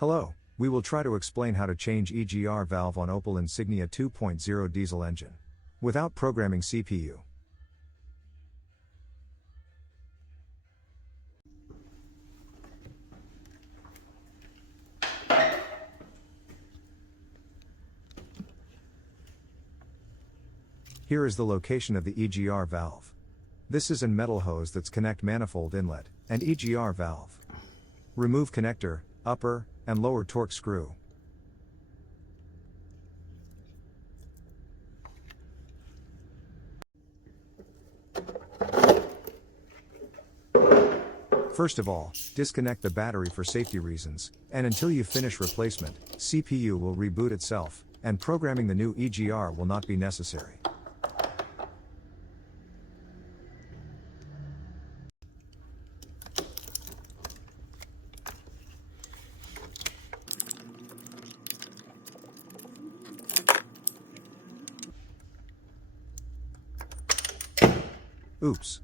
Hello, we will try to explain how to change EGR valve on Opel Insignia 2.0 diesel engine. Without programming CPU. Here is the location of the EGR valve. This is a metal hose that's connect manifold inlet, and EGR valve. Remove connector, upper, and lower torque screw. First of all, disconnect the battery for safety reasons, and until you finish replacement, CPU will reboot itself, and programming the new EGR will not be necessary. Oops.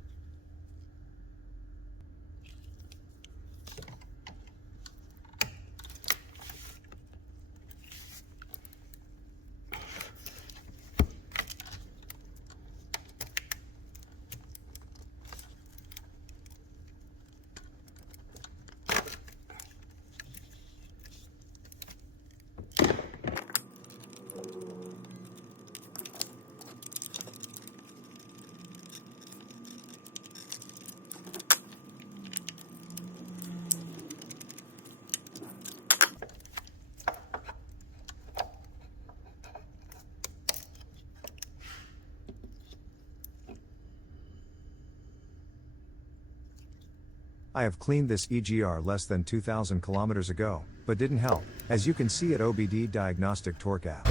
I have cleaned this EGR less than 2,000 kilometers ago, but didn't help, as you can see at OBD Diagnostic Torque app.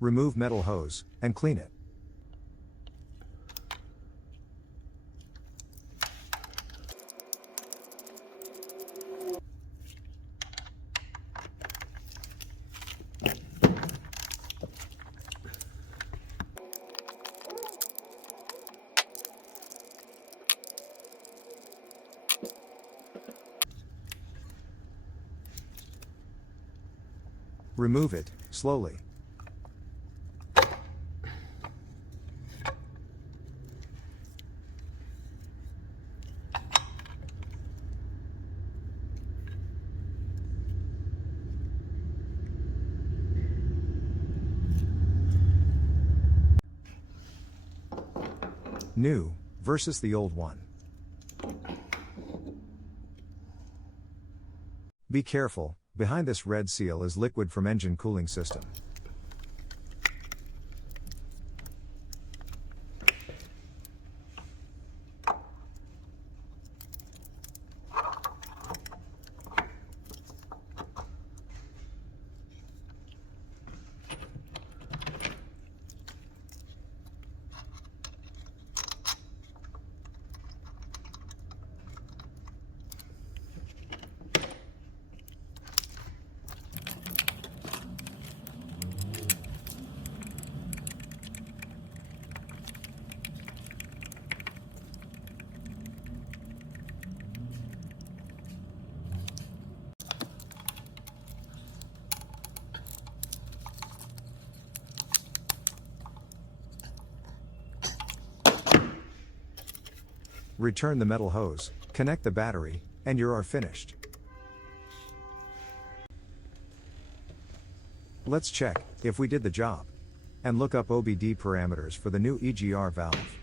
Remove metal hose, and clean it. Remove it, slowly. New, versus the old one. Be careful, behind this red seal is liquid from engine cooling system. Return the metal hose, connect the battery, and you are finished. Let's check if we did the job. And look up OBD parameters for the new EGR valve.